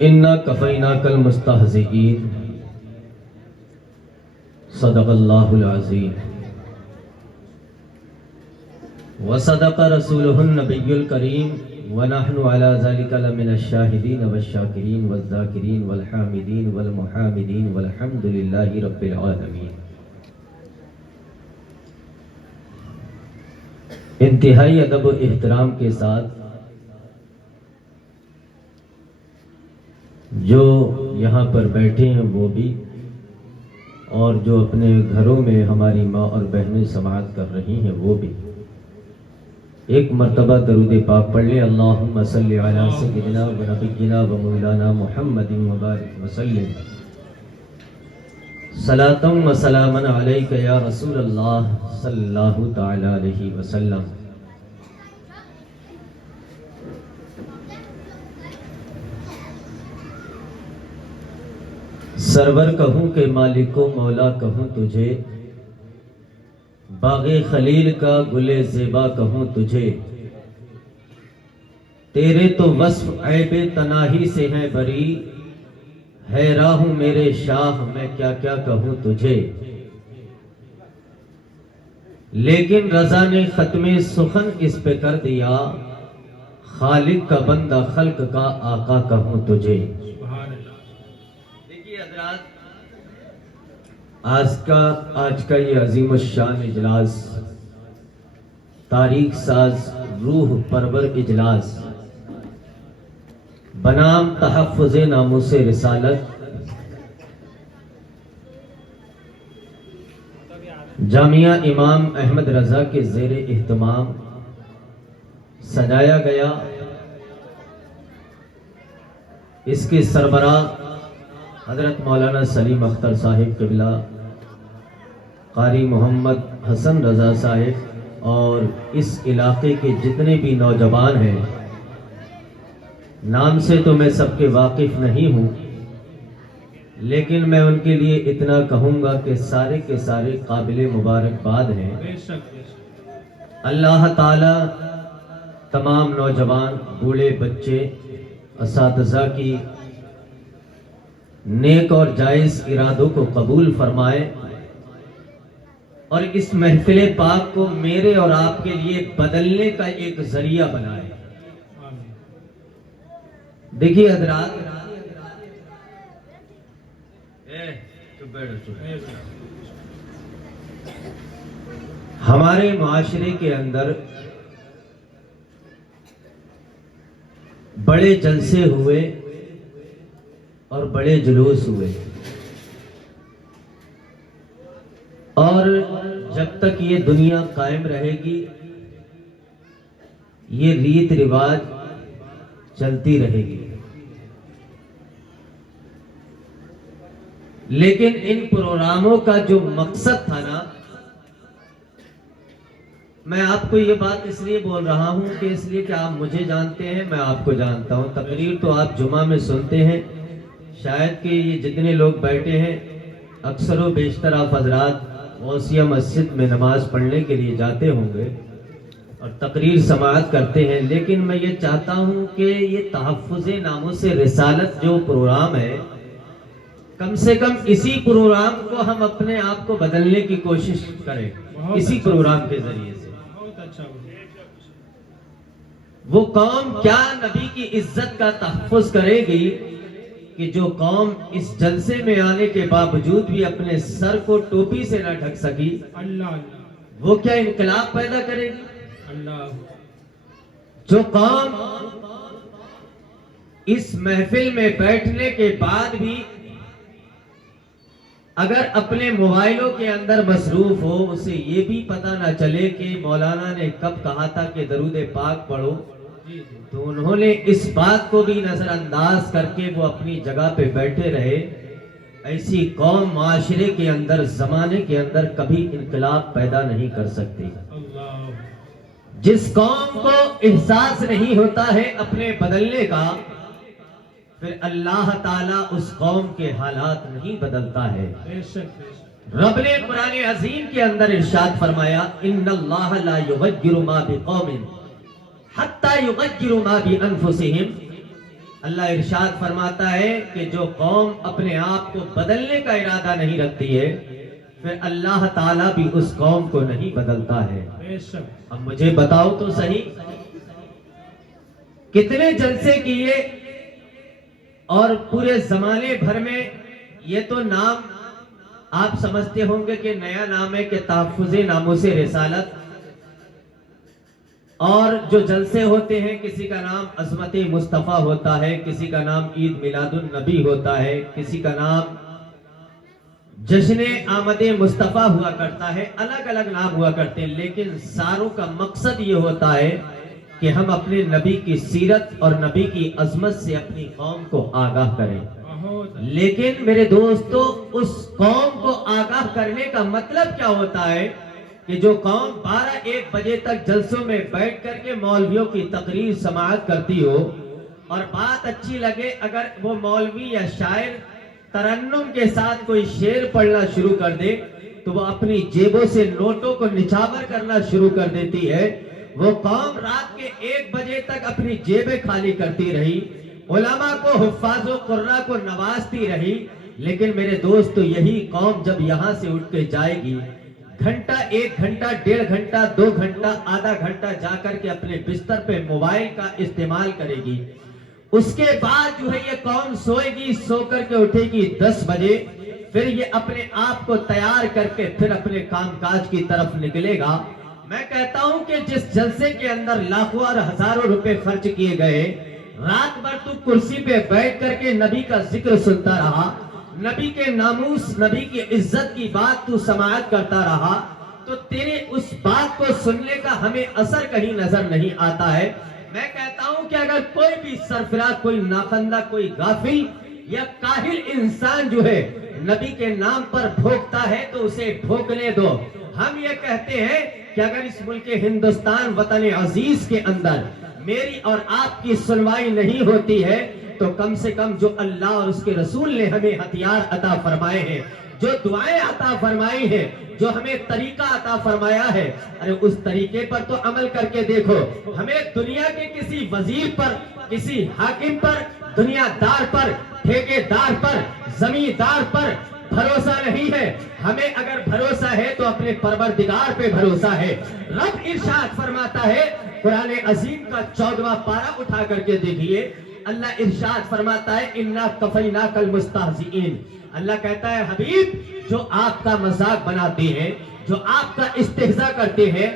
انا کفیناک المستہزئین صدق اللہ العظیم وصدق رسولہ النبی الکریم ونحن علی ذلک لمن الشاہدین والشاکرین والذاکرین والحامدین والمحامدین والحمد للہ رب العالمین۔ انتہائی ادب و احترام کے ساتھ جو یہاں پر بیٹھے ہیں وہ بھی، اور جو اپنے گھروں میں ہماری ماں اور بہنیں سماعت کر رہی ہیں وہ بھی، ایک مرتبہ درود پاک پڑھ لیں۔ اللہم صلی علی سیدنا و نبینا و مولانا محمد مبارک وسلم صلاۃ و سلاما علیک یا رسول اللہ صلی اللہ تعالی علیہ وسلم۔ سرور کہوں کہ مالک و مولا کہوں تجھے، باغ خلیل کا گل زیبا کہوں تجھے، تیرے تو وصف عیب تناہی سے ہیں بری، حیران ہوں میرے شاہ میں کیا کیا کہوں تجھے۔ لیکن رضا نے ختم سخن اس پہ کر دیا، خالق کا بندہ خلق کا آقا کہوں تجھے۔ دیکھیے حضرات، آج کا یہ عظیم الشان اجلاس، تاریخ ساز روح پرور اجلاس بنام تحفظ ناموس رسالت، جامعہ امام احمد رضا کے زیر اہتمام سجایا گیا۔ اس کے سربراہ حضرت مولانا سلیم اختر صاحب قبلہ، قاری محمد حسن رضا صاحب، اور اس علاقے کے جتنے بھی نوجوان ہیں، نام سے تو میں سب کے واقف نہیں ہوں، لیکن میں ان کے لیے اتنا کہوں گا کہ سارے کے سارے قابل مبارکباد ہیں۔ اللہ تعالی تمام نوجوان، بوڑھے، بچے، اساتذہ کی نیک اور جائز ارادوں کو قبول فرمائے، اور اس محفل پاک کو میرے اور آپ کے لیے بدلنے کا ایک ذریعہ بنائے۔ دیکھیے حضرات، ہمارے معاشرے کے اندر بڑے جلسے ہوئے اور بڑے جلوس ہوئے، اور جب تک یہ دنیا قائم رہے گی یہ ریت رواج چلتی رہے گی، لیکن ان پروگراموں کا جو مقصد تھا نا، میں آپ کو یہ بات اس لیے بول رہا ہوں کہ اس لیے کہ آپ مجھے جانتے ہیں، میں آپ کو جانتا ہوں۔ تقریر تو آپ جمعہ میں سنتے ہیں، شاید کہ یہ جتنے لوگ بیٹھے ہیں اکثر و بیشتر آپ حضرات غوثیہ مسجد میں نماز پڑھنے کے لیے جاتے ہوں گے اور تقریر سماعت کرتے ہیں، لیکن میں یہ چاہتا ہوں کہ یہ تحفظ ناموس رسالت جو پروگرام ہے، کم سے کم اسی پروگرام کو ہم اپنے آپ کو بدلنے کی کوشش کریں، اسی پروگرام کے ذریعے سے۔ وہ قوم کیا نبی کی عزت کا تحفظ کرے گی کہ جو قوم اس جلسے میں آنے کے باوجود بھی اپنے سر کو ٹوپی سے نہ ڈھک سکی، وہ کیا انقلاب پیدا کرے گی؟ جو قوم اس محفل میں بیٹھنے کے بعد بھی اگر اپنے موبائلوں کے اندر مصروف ہو، اسے یہ بھی پتہ نہ چلے کہ مولانا نے کب کہا تھا کہ درود پاک پڑھو، تو انہوں نے اس بات کو بھی نظر انداز کر کے وہ اپنی جگہ پہ بیٹھے رہے، ایسی قوم معاشرے کے اندر، زمانے کے اندر کبھی انقلاب پیدا نہیں کر سکتی۔ جس قوم کو احساس نہیں ہوتا ہے اپنے بدلنے کا، پھر اللہ تعالیٰ اس قوم کے حالات نہیں بدلتا ہے۔ رب نے قرآن عظیم کے اندر ارشاد فرمایا، ان اللہ لا یغیر ما بقوم حتی یغیروا ما بانفسہم، اللہ ارشاد فرماتا ہے کہ جو قوم اپنے آپ کو بدلنے کا ارادہ نہیں رکھتی ہے پھر اللہ تعالیٰ بھی اس قوم کو نہیں بدلتا ہے. اب مجھے بتاؤ تو صحیح کتنے جلسے کیے اور پورے زمانے بھر میں یہ تو نام آپ سمجھتے ہوں گے کہ نیا نام ہے کہ تحفظ ناموس رسالت، اور جو جلسے ہوتے ہیں کسی کا نام عظمت مصطفیٰ ہوتا ہے، کسی کا نام عید میلاد النبی ہوتا ہے، کسی کا نام جشن آمد مصطفیٰ ہوا کرتا ہے، الگ الگ نام ہوا کرتے ہیں، لیکن ساروں کا مقصد یہ ہوتا ہے کہ ہم اپنے نبی کی سیرت اور نبی کی عظمت سے اپنی قوم کو آگاہ کریں. لیکن میرے دوستو اس قوم کو آگاہ کرنے کا مطلب کیا ہوتا ہے کہ جو قوم 12-1 بجے تک جلسوں میں بیٹھ کر کے مولویوں کی تقریر سماعت کرتی ہو اور بات اچھی لگے، اگر وہ مولوی یا شاعر ترنم کے ساتھ کوئی شعر پڑھنا شروع کر دے تو وہ اپنی جیبوں سے نوٹوں کو نچھاور کرنا شروع کر دیتی ہے. وہ قوم رات کے 1 بجے تک اپنی جیبیں خالی کرتی رہی، علماء کو حفاظ و قراء کو نوازتی رہی. لیکن میرے دوستو یہی قوم جب یہاں سے اٹھ کے جائے گی، گھنٹہ 1 گھنٹہ 1.5 گھنٹہ 2 گھنٹہ آدھا گھنٹہ جا کر کے اپنے بستر پہ موبائل کا استعمال کرے گی، اس کے بعد جو ہے یہ قوم سوئے گی، سو کر کے اٹھے گی 10 بجے، پھر یہ اپنے آپ کو تیار کر کے پھر اپنے کام کاج کی طرف نکلے گا. میں کہتا ہوں کہ جس جلسے کے اندر لاکھوں اور ہزاروں روپے خرچ کیے گئے، رات بھر تو کرسی پہ بیٹھ کر کے نبی کا ذکر سنتا رہا، نبی کے ناموس نبی کی عزت کی بات تو سماعت کرتا رہا، تو تیرے اس بات کو سننے کا ہمیں اثر کہیں نظر نہیں آتا ہے. میں کہتا ہوں کہ اگر کوئی بھی سرفراز، کوئی ناخندہ، کوئی غافل یا کاہل انسان جو ہے نبی کے نام پر بھوکتا ہے تو اسے بھوکنے دو. ہم یہ کہتے ہیں کہ اگر اس ملک ہندوستان وطن عزیز کے اندر میری اور آپ کی سنوائی نہیں ہوتی ہے تو کم سے کم جو اللہ اور اس کے رسول نے ہمیں ہتھیار عطا فرمائے ہیں، جو دعائیں عطا فرمائی ہیں، جو ہمیں طریقہ عطا فرمایا ہے، ارے اس طریقے پر تو عمل کر کے دیکھو. ہمیں دنیا کے کسی وزیر پر، کسی حاکم پر، دنیا دار پر، ٹھیکیدار پر، زمیندار پر بھروسہ نہیں ہے. ہمیں اگر بھروسہ ہے تو اپنے پروردگار پہ بھروسہ ہے. رب ارشاد فرماتا ہے قرآن عظیم کا 14واں پارہ اٹھا کر کے دیکھیے، اللہ ارشاد فرماتا ہے اِنَّا كَفَيْنَاكَ الْمُسْتَهْزِئِينَ. اللہ کہتا ہے حبیب جو آپ کا مذاق بناتے ہیں، جو آپ کا استہزاء کرتے ہیں،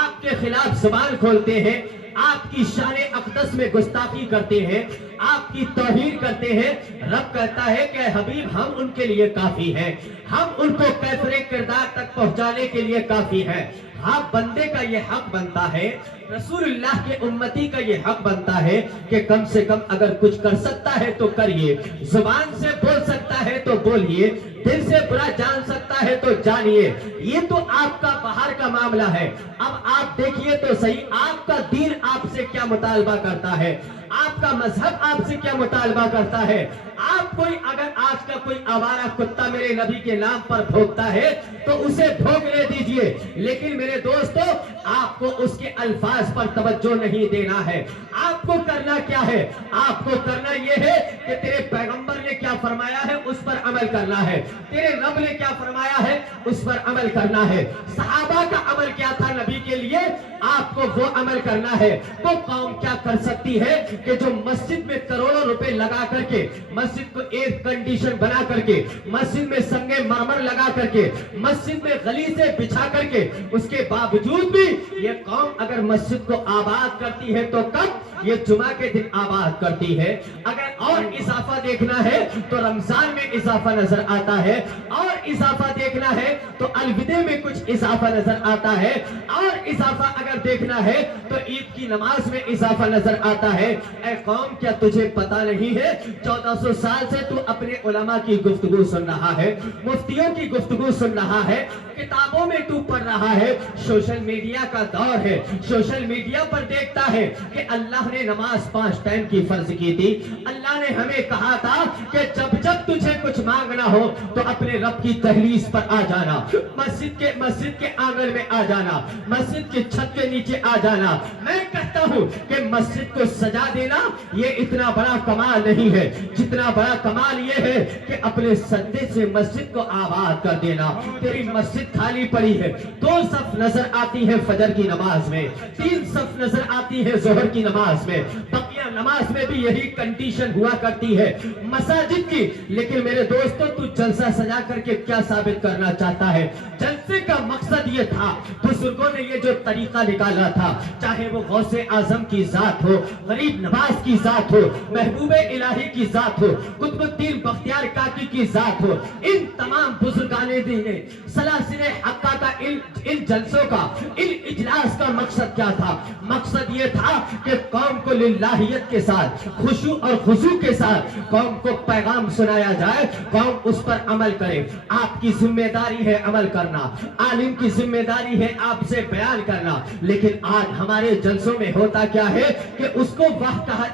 آپ کے خلاف زبان کھولتے ہیں، آپ کی شان اقدس میں گستاخی کرتے ہیں، آپ کی توہین کرتے ہیں، رب کہتا ہے کہ حبیب ہم ان کے لیے کافی ہیں، ہم ان کو کیفر کردار تک پہنچانے کے لیے کافی ہیں. ہاں بندے کا یہ حق بنتا ہے، رسول اللہ کے امتی کا یہ حق بنتا ہے کہ کم سے کم اگر کچھ کر سکتا ہے تو کریے، زبان سے بول سکتا ہے تو بولیے، دل سے برا جان سکتا ہے تو جانیے. یہ تو آپ کا باہر کا معاملہ ہے. اب آپ دیکھیے تو صحیح آپ کا دین آپ سے کیا مطالبہ کرتا ہے، آپ کا مذہب آپ سے کیا مطالبہ کرتا ہے. آپ کوئی اگر آج کا کوئی آوارہ کتا میرے نبی کے نام پر بھوکتا ہے تو اسے بھوکنے دیجئے، لیکن میرے دوستو آپ کو اس کے الفاظ پر توجہ نہیں دینا ہے. آپ کو کرنا کیا ہے؟ آپ کو کرنا یہ ہے کہ تیرے پیغمبر نے کیا فرمایا ہے اس پر عمل کرنا ہے، تیرے رب نے کیا فرمایا ہے اس پر عمل کرنا ہے. صحابہ کا عمل کیا تھا نبی کے لیے، آپ کو وہ عمل کرنا ہے. وہ قوم کیا کر سکتی ہے کہ جو مسجد میں کروڑوں روپے لگا کر کے، مسجد کو ایک کنڈیشن بنا کر کے، مسجد میں سنگ مرمر لگا کر کے، مسجد میں غلیظے بچھا کر کے، اس کے باوجود بھی یہ قوم اگر مسجد کو آباد کرتی ہے تو کب؟ یہ جمعہ کے دن آباد کرتی ہے. اگر اور اضافہ دیکھنا ہے تو رمضان میں اضافہ نظر آتا ہے، اور اضافہ دیکھنا ہے تو الوداع میں کچھ اضافہ نظر آتا ہے، اور اضافہ اگر دیکھنا ہے تو عید کی نماز میں اضافہ نظر آتا ہے. اے قوم کیا تجھے پتا نہیں ہے 1400 سال سے تو اپنے علماء کی گفتگو سن رہا ہے، مفتیوں کی گفتگو سن رہا ہے، کتابوں میں تو پڑھ رہا ہے، سوشل میڈیا میڈیا کا دور ہے، سوشل میڈیا پر دیکھتا ہے کہ اللہ نے نماز 5 ٹائم کی فرض کی تھی، اللہ نے ہمیں کہا تھا کہ جب جب تجھے کچھ مانگنا ہو تو اپنے رب کی دہلیز پر آ جانا، مسجد کے آنگن میں آ جانا، مسجد کی چھت کے نیچے آ جانا۔ میں کہتا ہوں کہ مسجد کو سجا دینا یہ اتنا بڑا کمال نہیں ہے، جتنا بڑا کمال یہ ہے کہ اپنے سجدے سے مسجد کو آباد کر دینا۔ تیری مسجد خالی پڑی ہے، 2 صف نظر آتی ہے فجر کی نماز میں، 3 صف نظر آتی ہے ظہر کی نماز میں، بقیہ نماز میں بھی یہی کنڈیشن ہوا کرتی ہے مساجد کی۔ لیکن میرے دوستو، تو جلسہ سجا کر کے کیا ثابت کرنا چاہتا ہے؟ جلسے کا مقصد یہ تھا، بزرگوں نے یہ جو طریقہ نکالا تھا، چاہے وہ غوث اعظم کی ذات ہو، غریب نواز کی ذات ہو، محبوب الہی کی ذات ہو، قطب الدین بختیار کاکی کی ذات ہو، ان تمام بزرگان دین نے سلاسل حقہ کا ان جلسوں کا، ان اجلاس کا مقصد کیا تھا؟ مقصد یہ تھا کہ قوم کو للہیت کے ساتھ، خشوع اور خضوع کے ساتھ قوم کو پیغام سنایا جائے، قوم اس پر عمل کرے۔ آپ کی ذمہ داری ہے عمل کرنا، عالم کی ذمہ داری ہے آپ سے بیان کرنا، لیکن آج ہمارے جلسوں میں ہوتا کیا ہے کہ اس کو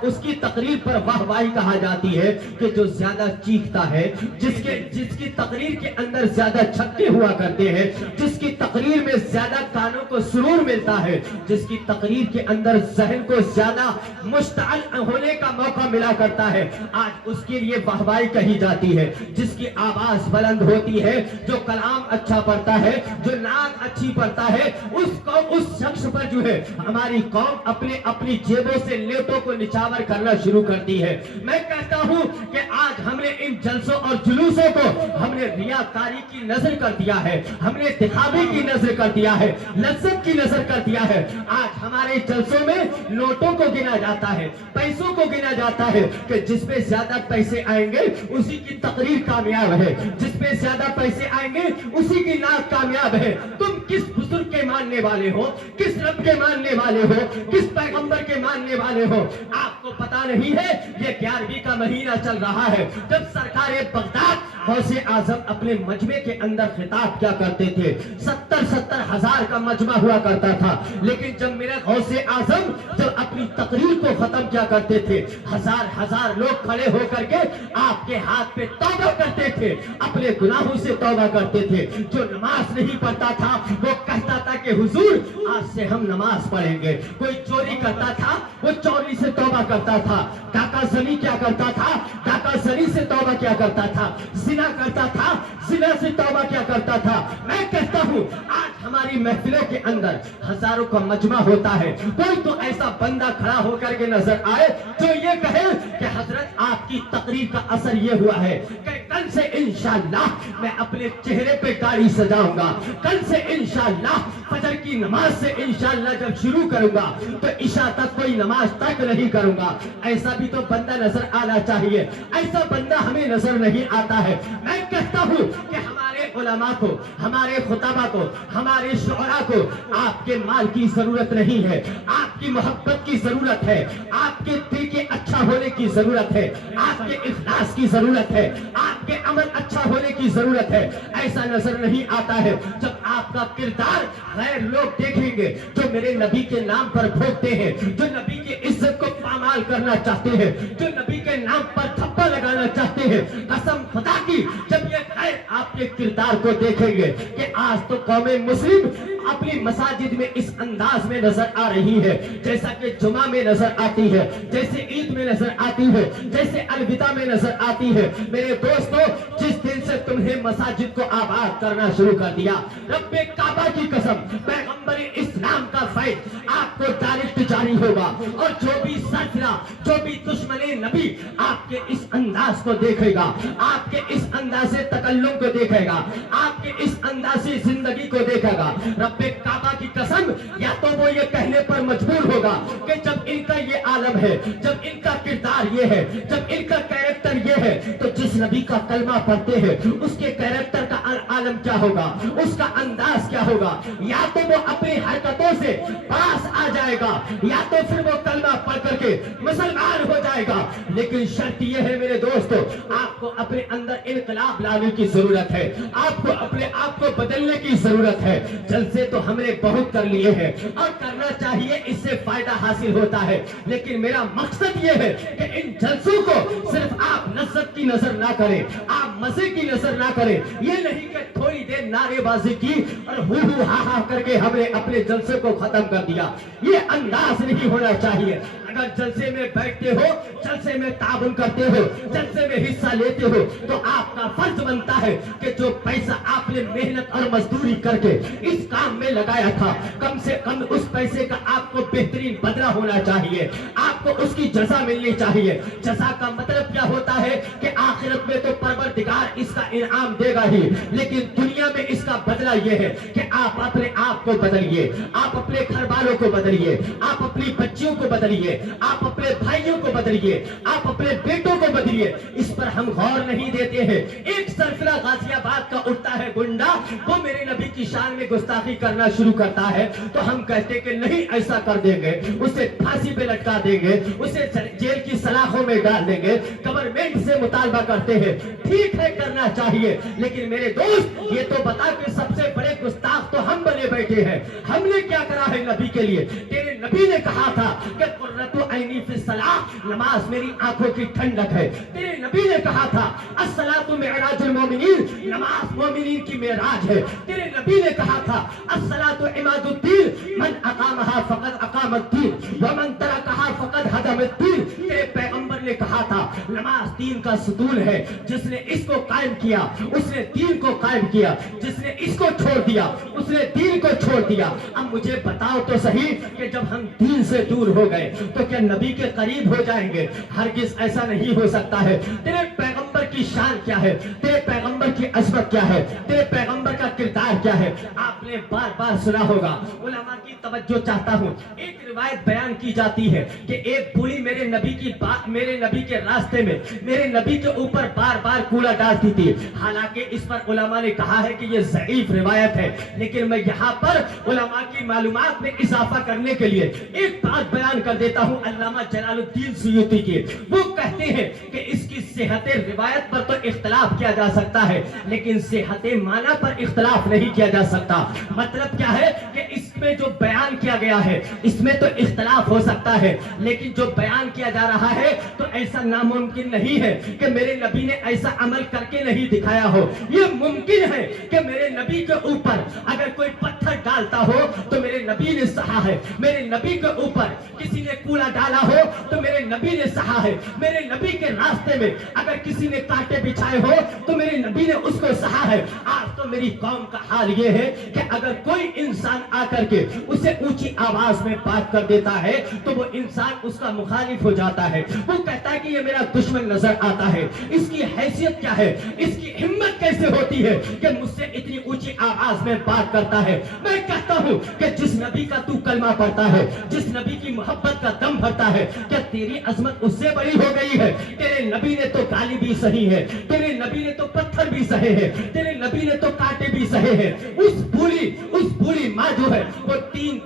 اس کی تقریر پر واہ واہی کہا جاتی ہے کہ جو زیادہ چیختا ہے، جس کی تقریر کے اندر زیادہ چھکے ہوا کرتے ہیں، جس کی تقریر میں زیادہ کانوں کو سرور ملتا ہے، جس کی تقریر کے اندر ذہن کو زیادہ مشتعل ہونے کا موقع ملا کرتا ہے، آج اس کے لیے واہ واہی کہی جاتی ہے۔ جس کی آواز بلند ہوتی ہے، جو کلام اچھا پڑھتا ہے، جو نعت اچھی پڑھتا ہے، اس شخص پر جو ہے ہماری قوم اپنی جیبوں سے لیٹوں کو نچاور کرنا شروع کرتی ہے۔ میں کہتا ہوں کہ آج ہم نے ان جلسوں اور جلوسوں کو ہم نے ریاکاری کی نظر کر دیا ہے، ہم نے دکھاوے کی نظر کر دیا ہے، لذت کی نظر کر دیا ہے۔ آج ہمارے جلسوں میں نوٹوں کو گنا جاتا ہے، پیسوں کو گنا جاتا ہے کہ جس پہ زیادہ پیسے آئیں گے اسی کی تقریر کامیاب ہے، جس پہ زیادہ پیسے آئیں گے اسی کی نعت کامیاب ہے۔ تم کس بزرگ کے ماننے والے ہو، کس رب کے ماننے والے ہو، کس پیغمبر کے ماننے والے ہو؟ آپ کو پتا نہیں ہے یہ 11ویں کا مہینہ چل رہا ہے، جب سرکار بغداد غوث اعظم اپنے مجمع کے اندر خطاب کیا کرتے تھے، 70 ہزار کا مجمع ہوا کرتا تھا، لیکن جب میرے غوث اعظم جب اپنی تقریر کو ختم کیا کرتے تھے، ہزار لوگ کھڑے ہو کر کے آپ کے ہاتھ پہ توبہ کرتے تھے، اپنے گناہوں سے توبہ کرتے تھے۔ جو نماز نہیں پڑھتا تھا وہ کہتا تھا کہ حضور آج سے ہم نماز پڑھیں گے۔ کوئی چوری کرتا تھا وہ چوری سے توبہ کرتا تھا، ڈاکہ زنی کیا کرتا تھا، ڈاکہ زنی سے توبہ کیا کرتا تھا، زنا کرتا تھا، زنا سے توبہ کیا کرتا تھا۔ میں کہتا ہوں آج ہماری محفلوں کے اندر ہزاروں کا مجمع ہوتا ہے، کوئی تو ایسا بندہ کھڑا ہو کر کے نظر آئے جو یہ کہے کہ حضرت آپ کی تقریر کا اثر یہ ہوا ہے کہ کل سے انشاءاللہ میں اپنے چہرے پہ داڑھی سجاؤں گا، کل سے انشاءاللہ فجر کی نماز سے انشاءاللہ جب شروع کروں گا تو عشاء تک کوئی نماز تک نہیں کروں گا۔ ایسا بھی تو بندہ نظر آنا چاہیے، ایسا بندہ ہمیں نظر نہیں آتا ہے۔ میں کہتا ہوں کہ ہمارے علماء کو، ہمارے خطبہ کو، ہمارے شعراء کو آپ کے مال کی ضرورت نہیں ہے، آپ کی محبت کی ضرورت ہے، آپ کے دل کے اچھا ہونے کی ضرورت ہے، آپ کے اخلاص کی ضرورت ہے، آپ کے عمل اچھا ہونے کی ضرورت ہے۔ ایسا نظر نہیں آتا ہے جب آپ کا کردار غیر لوگ دیکھیں گے، جو میرے نبی کے نام پر بھوکتے ہیں، جو نبی کی عزت کو پامال کرنا چاہتے ہیں، جو نبی کے نام پر تھپا لگانا چاہتے ہیں، قسم خدا کی جب یہ غیر آپ کے کردار کو دیکھیں گے کہ آج تو قوم مسلم اپنی مساجد میں اس انداز میں نظر آ رہی ہے جیسا کہ جمعہ میں نظر آتی ہے، جیسے عید میں نظر آتی ہے، جیسے الوداع میں نظر آتی ہے۔ میرے دوستو، جس دن سے تمہیں مساجد کو آباد کرنا شروع کر دیا، رب کعبہ کی قسم، پیغمبر اسلام کا فیض آپ کو ڈائریکٹ جاری ہوگا، اور جو بھی سرفراہ، جو بھی دشمن نبی آپ کے اس انداز کو دیکھے گا، آپ کے اس انداز تکلم کو دیکھے گا، آپ کے اس انداز زندگی کو دیکھے گا، رب کعبہ کی قسم یا تو وہ یہ کہنے پر مجبور ہوگا کہ جب ان کا یہ عالم ہے، جب ان کا کردار یہ ہے، جب ان کا کیریکٹر یہ ہے، تو جس نبی کا کلمہ پڑھتے ہیں اس کے کیریکٹر کا عالم کیا ہوگا، اس کا انداز کیا ہوگا. یا تو وہ اپنی حرکتوں سے پاس آ جائے گا یا تو پھر وہ کلمہ پڑھ کر کے مسلمان ہو جائے گا. لیکن شرط یہ ہے میرے دوستو، آپ کو اپنے اندر انقلاب لانے کی ضرورت ہے، آپ کو اپنے آپ کو بدلنے کی ضرورت ہے. جلسے تو ہم نے بہت کر لیے ہیں اور کرنا چاہیے، اس سے فائدہ حاصل ہوتا ہے. لیکن میرا مقصد یہ ہے کہ ان جلسوں کو صرف آپ لذت کی نظر نہ کریں، آپ مزے کی نظر نہ کریں. یہ نہیں کہ تھوڑی دیر نعرے بازی کی اور ہو ہا ہا کر کے ہم نے اپنے جلسے کو ختم کر دیا. یہ انداز نہیں ہونا چاہیے. اگر جلسے میں بیٹھتے ہو، جلسے میں تعاون کرتے ہو، جلسے میں حصہ لیتے ہو، تو آپ کا فرض بنتا ہے کہ جو پیسہ آپ نے محنت اور مزدوری کر کے اس کام میں لگایا تھا، کم سے کم اس پیسے کا آپ کو بہترین بدلہ ہونا چاہیے، آپ کو اس کی جزا ملنی چاہیے. جزا کا مطلب کیا ہوتا ہے کہ آخرت میں تو پروردگار اس کا انعام دے گا ہی، لیکن دنیا میں اس کا بدلہ یہ ہے کہ آپ اپنے آپ کو بدلیے، آپ اپنے گھر والوں کو بدلیے، آپ اپنی بچیوں کو بدلیے، آپ اپنے بھائیوں کو بدلیے، آپ اپنے بیٹوں کو بدلیے. اس پر ہم غور نہیں دیتے ہیں. ایک سرفراز غازی آباد کا اٹھتا ہے گنڈا، وہ میرے نبی کی شان میں گستاخی کرنا شروع کرتا ہے تو ہم کہتے کہ نہیں ایسا کر دیں گے، اسے پھانسی پہ لٹکا دیں گے، اسے جیل کی سلاخوں میں ڈال دیں گے. گورنمنٹ سے مطالبہ کرتے ہیں، ٹھیک ہے کرنا چاہیے، لیکن میرے دوست یہ تو بتا کہ سب سے بڑے گستاخ تو ہم بنے بیٹھے ہیں. ہم نے کیا کرا ہے نبی کے لیے؟ تیرے نبی نے کہا تھا کہ قرۃ عینی فی الصلاۃ، نماز میری آنکھوں کی ٹھنڈک ہے. تیرے نبی نے کہا تھا الصلاۃ معراج المومنین، نماز مومنین کی معراج ہے. تیرے نبی نے کہا تھا الصلاۃ عماد الدین، من اقامها فقد اقام الدین ومن ترکها فقد هدم الدین. تیرے پیغمبر نے کہا تھا نماز دین کا ستون ہے، جس نے اس کو قائم کیا اس نے دین کو قائم کیا، جس نے اس کو چھوڑ دیا اس نے دین کو چھوڑ دیا. اب مجھے بتاؤ تو صحیح کہ جب ہم دین سے دور ہو گئے تو کیا نبی کے قریب ہو جائیں گے؟ ہرگز ایسا نہیں ہو سکتا ہے. تیرے پیغمبر کی شان کیا ہے؟ تیرے پیغمبر کی عظمت کیا ہے؟ تیرے پیغمبر کا کردار کیا ہے؟ آپ نے بار بار سنا ہوگا. علماء کی توجہ چاہتا ہوں. ایک روایت بیان کی جاتی ہے کہ ایک بوڑھی میرے نبی کے راستے میں میرے نبی کے اوپر بار بار کوڑا ڈالتی تھی. حالانکہ اس پر علماء نے کہا ہے کہ یہ ضعیف روایت ہے، لیکن میں یہاں پر علماء کی معلومات میں اضافہ کرنے کے لیے ایک بات بیان کر دیتا ہوں. علامہ جلال الدین سیوطی کی، وہ کہتے ہیں کہ اس کی صحت روایت پر تو اختلاف کیا جا سکتا ہے، لیکن صحت معنی پر اختلاف نہیں کیا جا سکتا. مطلب کیا ہے کہ اس میں جو بیان کیا گیا ہے اس میں تو اختلاف ہو سکتا ہے، لیکن جو بیان کیا جا رہا ہے تو ایسا ناممکن نہیں ہے کہ میرے نبی نے ایسا عمل کر کے نہیں دکھایا ہو. یہ ممکن ہے کہ میرے نبی کے اوپر اگر کوئی پتھر ڈالتا ہو تو میرے نبی نے سہا ہے. میرے نبی کے اوپر کسی نے کوڑا ڈالا ہو تو میرے نبی نے سہا ہے. میرے نبی کے راستے میں اگر کسی نے کانٹے بچھائے ہو تو میرے نبی نے اس کو سہا ہے. آج تو میری قوم کا حال یہ ہے کہ اگر کوئی انسان آ کر کے اسے اونچی آواز میں بات کر دیتا ہے تو وہ انسان اس کا مخالف ہو جاتا ہے. وہ کہتا ہے کہ یہ میرا دشمن نظر آتا ہے. اس کی حیثیت کیا ہے؟ اس کی ہمت کیسے ہوتی ہے کہ مجھ سے اتنی اونچی آواز میں بات کرتا ہے؟ میں کہتا ہوں کہ جس نبی کا تو کلمہ پڑھتا ہے، جس نبی کی محبت کا دم بھرتا ہے، کیا تیری عظمت اس سے بڑی ہو گئی ہے؟ تیرے نبی نے تو گالی بھی سہی ہے، تیرے نبی نے تو پتھر بھی سہے ہیں، تیرے نبی نے تو کانٹے بھی سہے ہیں. اس بوڑھی ماں جو ہے وہ تین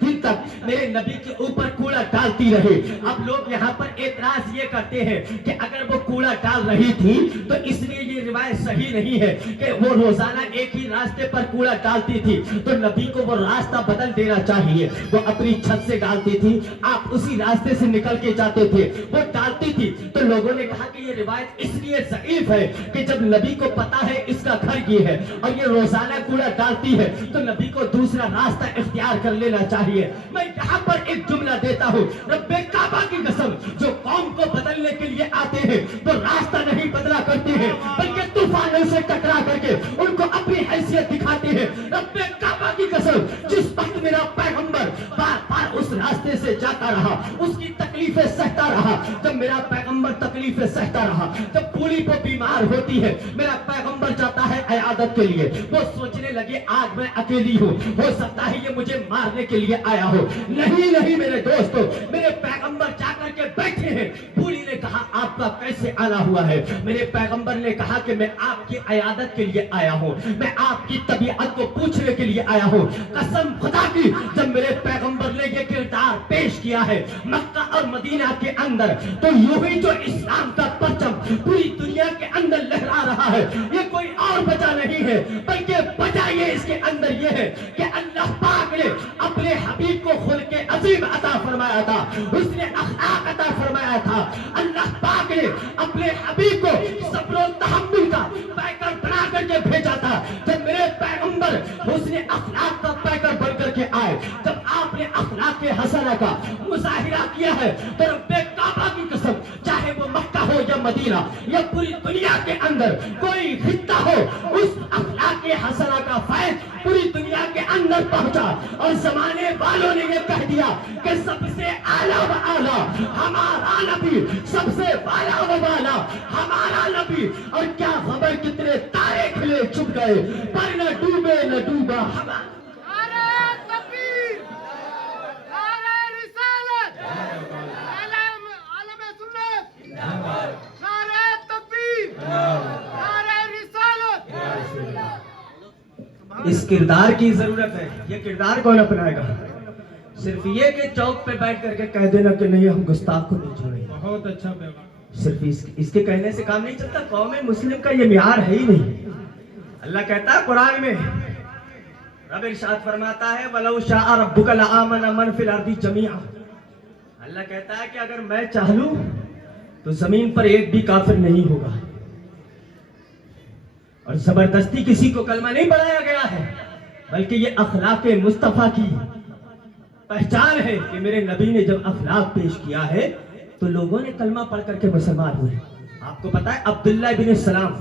دن تک میرے نبی کے اوپر کوڑا ڈالتی رہی. اب لوگ یہاں پر اعتراض یہ کرتے ہیں کہ اگر وہ کوڑا ڈال رہی تھی تو اس لیے یہ روایت صحیح نہیں ہے کہ وہ روزانہ ایک ہی راستے پر کوڑا ڈالتی تھی تو نبی کو وہ راستہ بدل دینا چاہیے. وہ اپنی چھت سے ڈالتی تھی، آپ اسی راستے سے نکل کے جاتے تھے. وہ ڈالتی تھی تو لوگوں نے کہا کہ یہ روایت اس لیے ضعیف ہے کہ جب نبی کو پتا ہے اس کا گھر یہ ہے اور یہ روزانہ کوڑا ڈالتی ہے تو نبی کو دوسرا راستہ اختیار کر لینا چاہیے. میں یہاں پر ایک جملہ دیتا ہوں، رب کعبہ کی قسم، جو قوم کو بدلنے کے لیے آتے ہیں تو راستہ نہیں بدلا کرتے ہیں بلکہ طوفانوں سے ٹکرا کر کے ان کو اپنی حیثیت دکھاتے ہیں. رب کعبہ کی قسم، جس وقت میرا پیغمبر بار بار اس راستے سے جاتا رہا، اس کی تکلیفیں سہتا رہا، جب میرا پیغمبر تکلیفیں سہتا رہا، جب بوڑھی کو بیمار ہوتی ہے میرا پیغمبر جاتا ہے عیادت کے لیے، وہ سوچنے لگے آج میں اکیلی ہوں، ہو سکتا ہے یہ مجھے مارنے کے لیے آیا ہو. نہیں میرے دوستو، میرے پیغمبر جا کر کے بیٹھے ہیں. بوڑھی نے کہا آپ کا کیسے آنا ہوا ہے؟ میرے پیغمبر نے کہا کہ میں آپ کی عیادت کے لیے آیا ہوں، میں آپ کی طبیعت کو پوچھنے کے لیے آیا ہوں۔ قسم خدا کی، جب میرے پیغمبر نے یہ کردار پیش کیا ہے مکہ اور مدینہ کے اندر، تو یوں ہی جو اسلام کا پرچم پوری دنیا کے اندر لہرا رہا ہے، یہ کوئی اور وجہ نہیں ہے، بلکہ وجہ یہ اس کے اندر یہ ہے کہ اللہ پاک نے اپنے حبیب کو خلق عظیم عطا فرمایا تھا، اس نے اخلاق عطا فرمایا تھا۔ اللہ پاک نے اپنے حبیب کو صبر و تحمل کا پیکر بنا کر کے بھیجا تھا۔ جب میرے پیغمبر حسن اخلاق کا پیکر بن کر کے آئے، جب آپ نے اخلاق حسنہ کا مظاہرہ کیا ہے، تو رب کعبہ کی قسم، چاہے وہ مکہ ہو یا مدینہ یا پوری دنیا کے اندر کوئی خطہ ہو، اس اخلاق حسنہ کا فیض پوری دنیا کے اندر پہنچا، اور زمانے والوں نے یہ کہہ دیا کہ سب سے اعلیٰ و اعلیٰ ہمارا نبی، سب سے والا و والا ہمارا نبی۔ اور کیا خبر کتنے تارے کھلے چھپ گئے، پر نہ ڈوبے نہ ڈوبا ہمارا۔ اس کردار کی ضرورت ہے۔ یہ کردار کون اپنائے گا؟ صرف یہ کہ چوک پہ بیٹھ کر کے کہہ دینا کہ نہیں ہم گستاخ کو نہیں چھوڑیں گے، بہت اچھا پیغام۔ صرف اس کے کہنے سے کام نہیں چلتا۔ قوم مسلم کا یہ معیار ہے ہی نہیں۔ اللہ کہتا ہے قرآن میں، رب ارشاد فرماتا ہے وَلَوْ شَاءَ رَبُّكَ لَآمَنَ مَنْ فِي الْأَرْضِ جَمِيعًا۔ اللہ کہتا ہے کہ اگر میں چاہ لوں تو زمین پر ایک بھی کافر نہیں ہوگا، اور زبردستی کسی کو کلمہ نہیں پڑھایا گیا ہے، بلکہ یہ اخلاق مصطفیٰ کی پہچان ہے کہ میرے نبی نے جب اخلاق پیش کیا ہے تو لوگوں نے کلمہ پڑھ کر کے مسلمان ہوئے۔ آپ کو پتا ہے عبداللہ بن سلام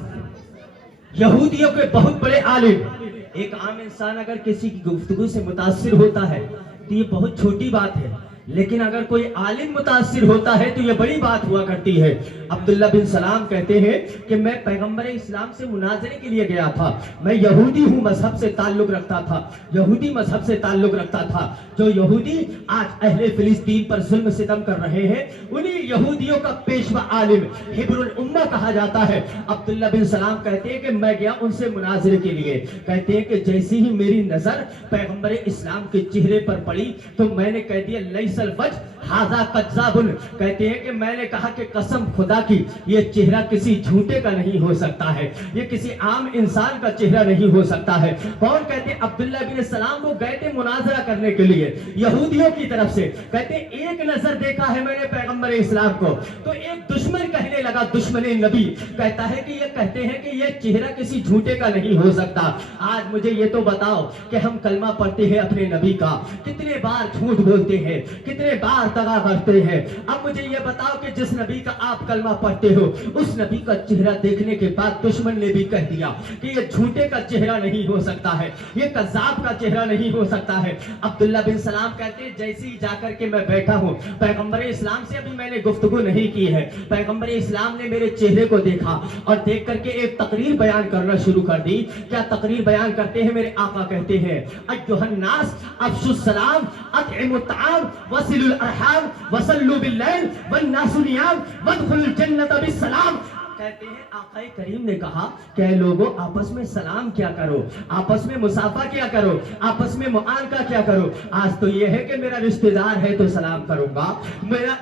یہودیوں کے بہت بڑے عالم۔ ایک عام انسان اگر کسی کی گفتگو سے متاثر ہوتا ہے تو یہ بہت چھوٹی بات ہے، لیکن اگر کوئی عالم متاثر ہوتا ہے تو یہ بڑی بات ہوا کرتی ہے۔ عبداللہ بن سلام کہتے ہیں کہ میں پیغمبر اسلام سے مناظرے کے لیے گیا تھا، میں یہودی ہوں، مذہب سے تعلق رکھتا تھا، یہودی مذہب سے تعلق رکھتا تھا۔ جو یہودی آج اہل فلسطین پر ظلم ستم کر رہے ہیں، انہی یہودیوں کا پیشوا عالم حبر الامہ کہا جاتا ہے۔ عبداللہ بن سلام کہتے ہیں کہ میں گیا ان سے مناظرے کے لیے، کہتے ہیں کہ جیسی ہی میری نظر پیغمبر اسلام کے چہرے پر پڑی تو میں نے کہہ دیا لیس الوجہ ھذا کذاب، کہتے ہیں کہ میں نے کہا کہ قسم خدا کی یہ چہرہ کسی جھوٹے کا نہیں ہو سکتا ہے، یہ کسی عام انسان کا چہرہ نہیں ہو سکتا ہے۔ کون کہتے ہیں؟ عبداللہ بن سلام وہ گئے تھے مناظرہ کرنے کے لیے یہودیوں کی طرف سے، کہتے ہیں ایک نظر دیکھا ہے میں نے پیغمبر اسلام کو تو ایک دشمن کہنے لگا، دشمن نبی کہتا ہے کہ یہ کہتے ہیں کہ یہ چہرہ کسی جھوٹے کا نہیں ہو سکتا۔ آج مجھے یہ تو بتاؤ کہ ہم کلمہ پڑھتے ہیں اپنے نبی کا، کتنے بار جھوٹ بولتے ہیں، کتنے بار دغا کرتے ہیں۔ اب مجھے یہ بتاؤ کہ جس نبی کا آپ کلمہ پڑھتے ہو اس نبی کا چہرہ دیکھنے کے بعد دشمن نے بھی کہہ دیا کہ یہ جھوٹے کا چہرہ نہیں ہو سکتا ہے، یہ کذاب کا چہرہ نہیں ہو سکتا ہے۔ عبداللہ بن سلام کہتے ہیں جیسے ہی جا کر کے میں بیٹھا ہوں، پیغمبر اسلام سے ابھی میں نے گفتگو نہیں کی ہے، پیغمبر اسلام نے میرے چہرے کو دیکھا اور دیکھ کر کے ایک تقریر بیان کرنا شروع کر دی۔ کیا تقریر بیان کرتے ہیں؟ میرے آقا کہتے ہیں ایھا الناس افشوا السلام اطعموا الطعام وصلوا الارحام وصلوا باللیل والناس نیام وادخلوا الجنۃ بالسلام۔ کہتے ہیں آقا کریم نے کہا کہ اے لوگوں آپس میں سلام کیا کرو، آپس میں مصافحہ کیا کرو، آپس میں معانقہ کیا کرو۔ آج تو یہ ہے کہ میرا رشتہ دار ہے تو سلام کروں گا،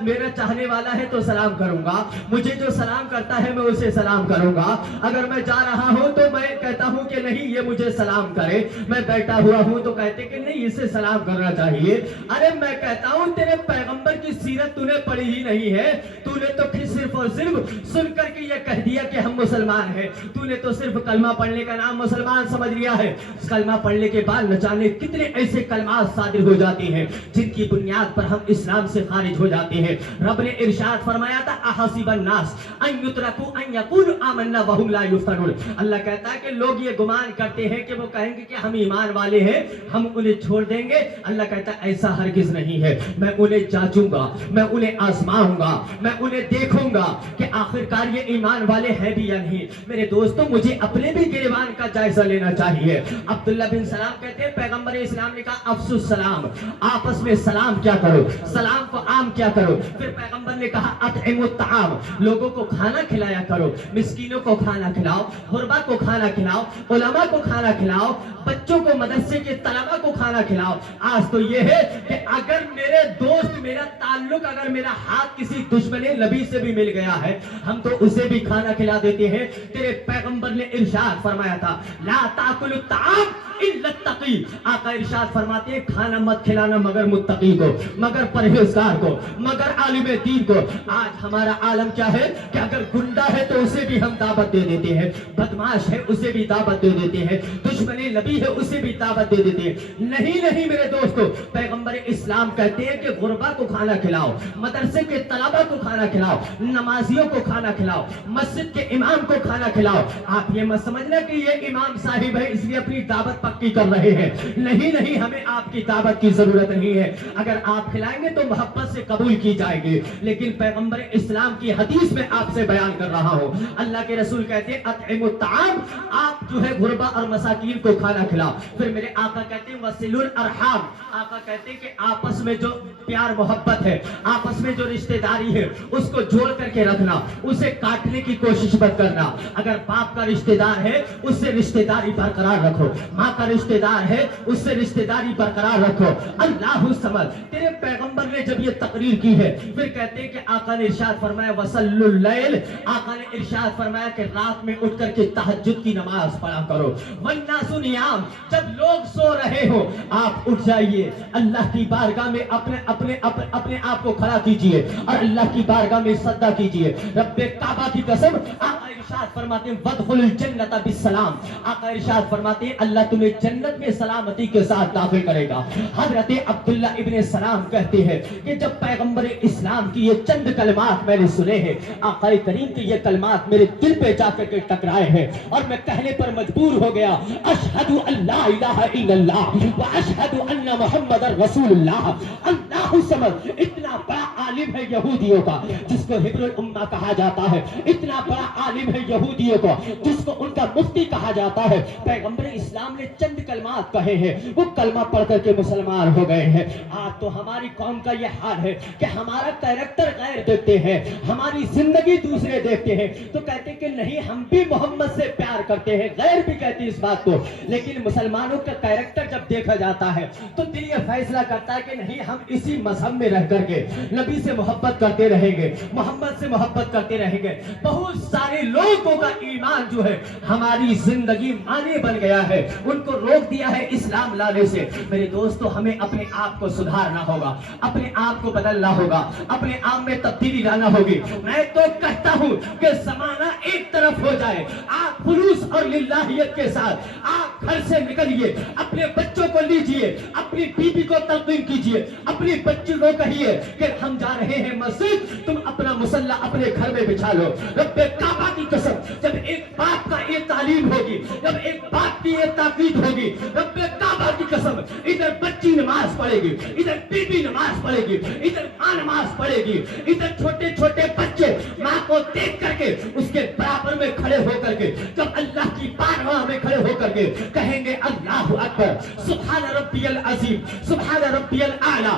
میرا چاہنے والا ہے تو سلام کروں گا، مجھے جو سلام کرتا ہے میں اسے سلام کروں گا۔ اگر میں جا رہا ہوں تو میں کہتا ہوں کہ نہیں یہ مجھے سلام کرے، میں بیٹھا ہوا ہوں تو کہتے کہ نہیں اسے سلام کرنا چاہیے۔ ارے میں کہتا ہوں تیرے پیغمبر کی سیرت تو نے پڑھی ہی نہیں ہے، تو نے تو پھر صرف اور صرف سن کر کے یہ کہہ دیا کہ ہم مسلمان ہیں، تو نے تو صرف کلمہ پڑھنے کا نام مسلمان سمجھ لیا ہے۔ کلمہ پڑھنے کے بعد نہ جانے کتنے ایسے کلمات صادر ہو جاتے ہیں جن کی بنیاد پر ہم اسلام سے خارج ہو جاتے ہیں۔ رب نے ارشاد فرمایا تھا احسب الناس ان یترکوا ان یقولوا آمنا وهم لا یفتنون۔ اللہ کہتا ہے کہ لوگ یہ گمان کرتے ہیں کہ وہ کہیں گے کہ ہم ایمان والے ہیں، ہم انہیں چھوڑ دیں گے۔ اللہ کہتا ہے ایسا ہرگز نہیں ہے، میں انہیں جانچوں گا، میں انہیں آزماؤں گا، میں انہیں دیکھوں گا کہ آخرکار یہ ایمان گریبان والے ہیں بھی یا نہیں؟ میرے دوستوں مجھے اپنے بھی گریبان کا جائزہ لینا چاہیے۔ عبداللہ بن سلام کہتے ہیں پیغمبر اسلام نے کہا افسو السلام، آپس میں سلام کیا کرو، سلام کو عام کیا کرو۔ پھر پیغمبر نے کہا اطعموا الطعام، لوگوں کو کھانا کھلایا کرو، مسکینوں کو کھانا کھلاؤ، غربا کو کھانا کھلاؤ، علماء کو کھانا کھلاؤ، بچوں کو مدرسے کے طلباء کو کھانا کھلاؤ۔ آج تو یہ ہے کہ اگر میرے دوست، میرا تعلق، اگر میرا ہاتھ کسی دشمن نبی سے بھی مل گیا ہے، ہم تو اسے بھی کھانا کھلا دیتے ہیں۔ تیرے پیغمبر نے ارشاد فرمایا تھا لا تاکل الطعام الا التقی، آقا ارشاد فرماتے ہیں کھانا مت کھلانا مگر متقی کو، مگر پرہیزگار کو، مگر عالم دین کو۔ آج ہمارا عالم کیا ہے کہ اگر گنڈا ہے تو اسے بھی ہم دعوت دے دیتے ہیں، بدماش ہے اسے بھی دعوت دے دیتے ہیں، دشمن نبی ہے اسے بھی دعوت دے دیتے ہیں۔ نہیں نہیں میرے دوستو، پیغمبر اسلام کہتے ہیں کہ غربا کو کھانا کھلاؤ، مدرسے کے طلباء کو کھانا کھلاؤ، نمازیوں کو کھانا کھلاؤ، مسجد کے امام کو کھانا کھلاؤ۔ آپ یہ مت سمجھنا کہ یہ امام صاحب ہے اس لیے اپنی دعوت پکی کر رہے ہیں، نہیں نہیں، ہمیں آپ کی دعوت کی ضرورت نہیں ہے۔ اگر آپ کھلائیں گے تو محبت سے قبول کی جائے گی، لیکن پیغمبر اسلام کی حدیث میں آپ سے بیان کر رہا ہوں، اللہ کے رسول کہتے ہیں اطعموا الطعام، آپ جو ہے غربا اور مساکین کو کھانا کھلاؤ۔ پھر میرے آقا کہتے ہیں وصلوا الارحام، آقا کہتے ہیں کہ آپس میں جو پیار محبت ہے، آپس میں جو رشتہ داری ہے اس کو جوڑ کر کے رکھنا، اسے کاٹنے کی کوشش مت کرنا۔ اگر باپ کا رشتہ دار ہے اس سے رشتہ داری برقرار رکھو، ماں کا رشتہ دار ہے اس سے رشتہ داری برقرار رکھو۔ اللہ الصمد، تیرے پیغمبر نے جب یہ تقریر کی ہے پھر کہتے ہیں کہ آقا نے ارشاد فرمایا وصلوا اللیل، آقا نے ارشاد فرمایا کہ رات میں اٹھ کر کے تہجد کی نماز پڑھا کرو۔ والناس نیام، جب لوگ سو رہے ہو آپ اٹھ جائیے، اللہ کی بارگاہ میں اپنے آپ کو کھڑا کیجئے اور اللہ کی بارگاہ میں سجدہ کیجئے۔ رب کعبہ کی قسم، آقا ارشاد فرماتے ہیں وادخلوا الجنۃ بالسلام، آقا ارشاد فرماتے ہیں اللہ تمہیں جنت میں سلامتی کے ساتھ داخل کرے گا۔ حضرت عبداللہ ابن سلام کہتے ہیں کہ جب پیغمبر اسلام کی یہ چند کلمات میں نے سنے ہیں، آقا کریم کے یہ کلمات میرے دل پہ جا کر کے ٹکرائے ہیں اور میں کہنے پر مجبور ہو گیا اشہد ان لا الہ الا اللہ واشہد ان محمد رسول اللہ۔ اللہ سمجھ، اتنا بڑا عالم ہے یہودیوں کا جس کو حبر الامہ کہا جاتا ہے، اتنا بڑا عالم ہے یہودیوں کو جس کو ان کا مفتی کہا جاتا ہے، پیغمبر اسلام نے چند کلمات کہے ہیں، وہ کلمہ پڑھ کر کے مسلمان ہو گئے ہیں۔ آج تو ہماری قوم کا یہ حال ہے کہ ہمارا کیریکٹر غیر دیکھتے ہیں، ہماری زندگی دوسرے دیکھتے ہیں تو کہتے کہ نہیں ہم بھی محمد سے پیار کرتے ہیں، غیر بھی کہتے اس بات کو، لیکن مسلمانوں کا کیریکٹر جب دیکھا جاتا ہے تو دل یہ فیصلہ کرتا ہے کہ نہیں ہم اسی مذہب میں رہ کر کے نبی سے محبت کرتے رہیں گے، محمد سے محبت کرتے رہیں گے۔ بہت سارے لوگوں کا ایمان جو ہے ہماری زندگی مانے بن گیا ہے، ان کو روک دیا ہے اسلام لانے سے۔ میرے دوستو ہمیں اپنے آپ کو سدھارنا ہوگا، اپنے آپ کو بدلنا ہوگا، اپنے آپ میں تبدیلی لانا ہوگی۔ میں تو کہتا ہوں کہ زمانہ ایک طرف ہو جائے، آپ خلوص اور للہیت کے ساتھ آپ گھر سے نکلیے، اپنے بچوں کو لیجئے، اپنی بیوی کو تلقین کیجئے، اپنی بچی کو کہیے کہ ہم جا رہے ہیں مسجد، تم اپنا مصلی اپنے گھر میں بچھا لو۔ رب کعبہ کی قسم، جب ایک باپ کا یہ تعلیم ہوگی، جب ایک باپ کی یہ تاکید ہوگی، رب کعبہ کی قسم، ادھر بچی نماز پڑھے گی، ادھر بیوی نماز پڑھے گی، ادھر ماں نماز پڑھے گی، ادھر چھوٹے چھوٹے بچے ماں کو دیکھ کر کے اس کے برابر میں کھڑے ہو کر کے جب اللہ کی بارگاہ میں کھڑے ہو کر کے کہیں گے اللہ اکبر، سبحان ربی العظیم، سبحان ربی الاعلی۔